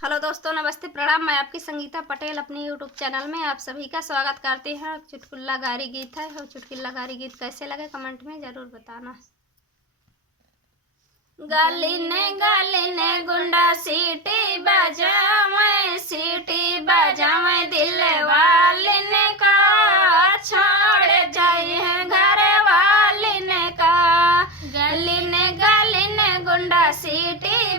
Hello दोस्तों, नमस्ते, प्रणाम। मैं आपकी संगीता पटेल अपने यूट्यूब चैनल में आप सभी का स्वागत करती हूँ। चुटकुला गारी गीत है और चुटकुला गारी गीत कैसे लगे कमेंट में ज़रूर बताना। गली ने गुंडा सीटी बजावे दिल वाली ने का छोड़ जाए है घर वाली ने का। गली ने गुंडा सीटी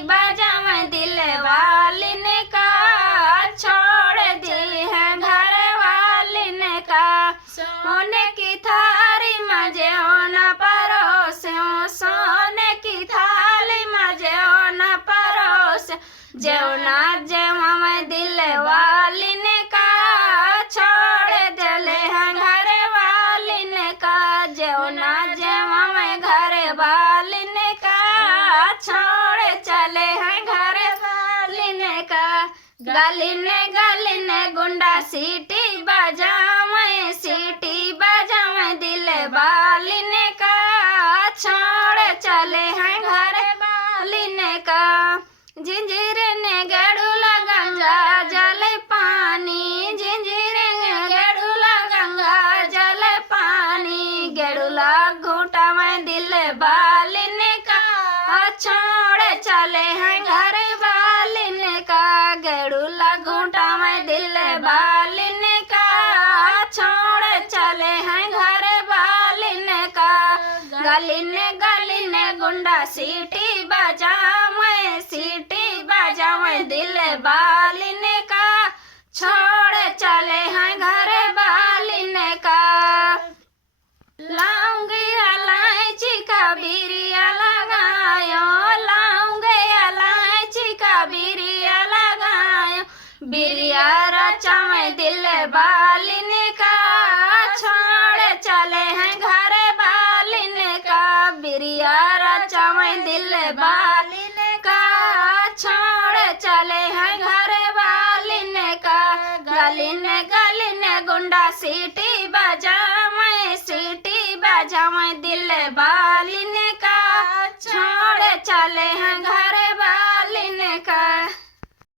बजावे दिल वाली ने का छोड़ दी है घर वाली ने का। सोने की थारी मजे न परोसे, सोने की थाली मजे न परोसे, जेवना जेवा में दिल वाली ने का छोड़ दिले हैं घर वाली ने का। जेवना जेवा में घर वाली ने का छोड़ चले हैं घर वाली ने का। गली ने गुंडा सीटी बजावे दिल वाली ने का छोड़ चले हैं घर वाली ने का। जिंजीर ने गड़ूला गंगा जल पानी, जिंजीर ने गड़ूला गंगा जल पानी, गड़ूला घूटा में दिल वाली ने का छोड़ चले हैं घर वाली ने का। गड़ूला घूटा में दिल वाली ने का छोड़ चले हैं घर वाली ने का। गली ने गुंडा सीटी बजावे दिल वाली ने का छोड़ चले हैं घर वाली ने का। लाऊंगी इलायची का बिरिया लगायो, लाऊंगी इलायची का बिरिया लगायो, बिरिया रचा में दिल वाली ने का छोड़ चले हैं घर वाली ने का। बिरिया रचा में दिल वाली ने का छोड़ चले हैं घर वाली ने का। गली ने गुंडा सीटी बजावे दिल वाली ने का छोड़ चले हैं घर